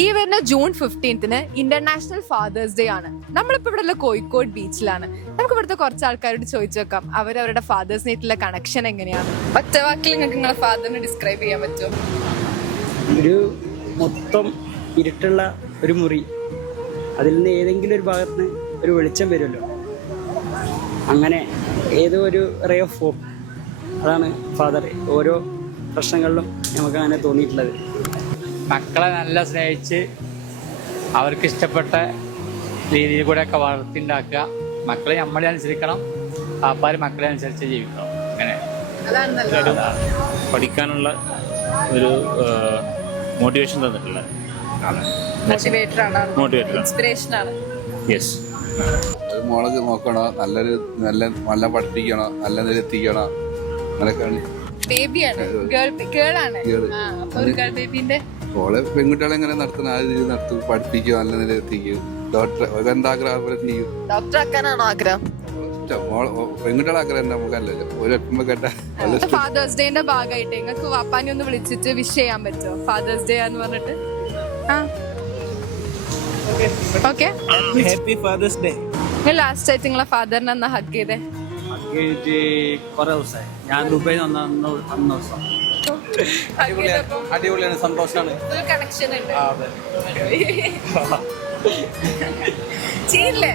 ഈ വരുന്ന June 15 international fathers day ആണ്. നമ്മളിപ്പോ ഇവിടെ കോഴിക്കോട് ബീച്ചിലാണ്. നമുക്ക് ഇവിടുത്തെ കുറച്ച് ആൾക്കാരോട് ചോദിച്ചു നോക്കാം അവരവരുടെ ഫാദേഴ്സിനായിട്ടുള്ള കണക്ഷൻ എങ്ങനെയാണ്. ഒറ്റ വാക്കിൽ നിങ്ങൾക്ക് നിങ്ങളുടെ ഫാദറിനെ ഡിസ്ക്രൈബ് ചെയ്യാൻ പറ്റുമോ? ഒരു മൊത്തം ഇരുട്ടുള്ള ഒരു മുറി, അതിൽ നിന്ന് ഏതെങ്കിലും ഒരു ഭാഗത്ത് ഒരു വെളിച്ചം വരുമല്ലോ, അങ്ങനെ ഏതോ ഒരു റേ ഓഫ് ഹോപ്പ്, അതാണ് ഫാദർ. ഓരോ പ്രശ്നങ്ങളിലും നമുക്ക് അങ്ങനെ തോന്നിയിട്ടുള്ളത്. മക്കളെ നല്ല സ്നേഹിച്ച് അവർക്ക് ഇഷ്ടപ്പെട്ട രീതിയിൽ കൂടെയൊക്കെ വളർത്തിണ്ടാക്കുക. മക്കളെ നമ്മളെ അനുസരിക്കണം, പാപ്പാര് മക്കളെ അനുസരിച്ച് ജീവിക്കണം. അങ്ങനെ പഠിക്കാനുള്ള ഒരു മോട്ടിവേഷൻ തന്നിട്ടുള്ള ഇൻസ്പിറേഷൻ ആണ്. യെസ്. ഒരു മോളെ നോക്കണോ, നല്ല പഠിപ്പിക്കണോ, നല്ല നിലയെത്തിക്കണോ, അങ്ങനെയൊക്കെയാണ്. ബേബിയാണ്, ഗേൾ ആണ്. അപ്പൊ ഒരു ഗേൾ ബേബിന്റെ ഓളെ പെൺകുട്ടികളെ എങ്ങനെ നടത്തുന്ന ആ രീതിയിൽ നടത്തും, പഠിപ്പിക്കും, നല്ല നിലയെത്തിക്കും. ഡോക്ടർ എന്താഗ്രഹം പോലെ ചെയ്യും. ഡോക്ടർ ആക്കാനാണോ ആഗ്രഹം? പെൺകുട്ടികളെ ആഗ്രഹം നമുക്കല്ലല്ലോ. ഒരു എത്തുമ്പോ കേട്ട ഫാദേഴ്സ് ഡേന്റെ ഭാഗമായിട്ട് നിങ്ങൾക്ക് വാപ്പാനെ ഒന്ന് വിളിച്ചിട്ട് വിഷ് ചെയ്യാൻ പറ്റുമോ? ഫാദേഴ്സ് ഡേ എന്ന് പറഞ്ഞിട്ട്. Okay, happy father's day. നിങ്ങൾ ലാസ്റ്റ് ആയിട്ട് നിങ്ങളെ ഫാദറിനെ എന്നാ ഹഗ് ചെയ്തേ? കുറെ ദിവസമായി ഞാൻ ദുബൈയിൽ വന്ന ദിവസം. അടിപൊളിയാണ്, സന്തോഷമാണ്. കണക്ഷൻ ഉണ്ട്. ചെയ്യില്ലേ?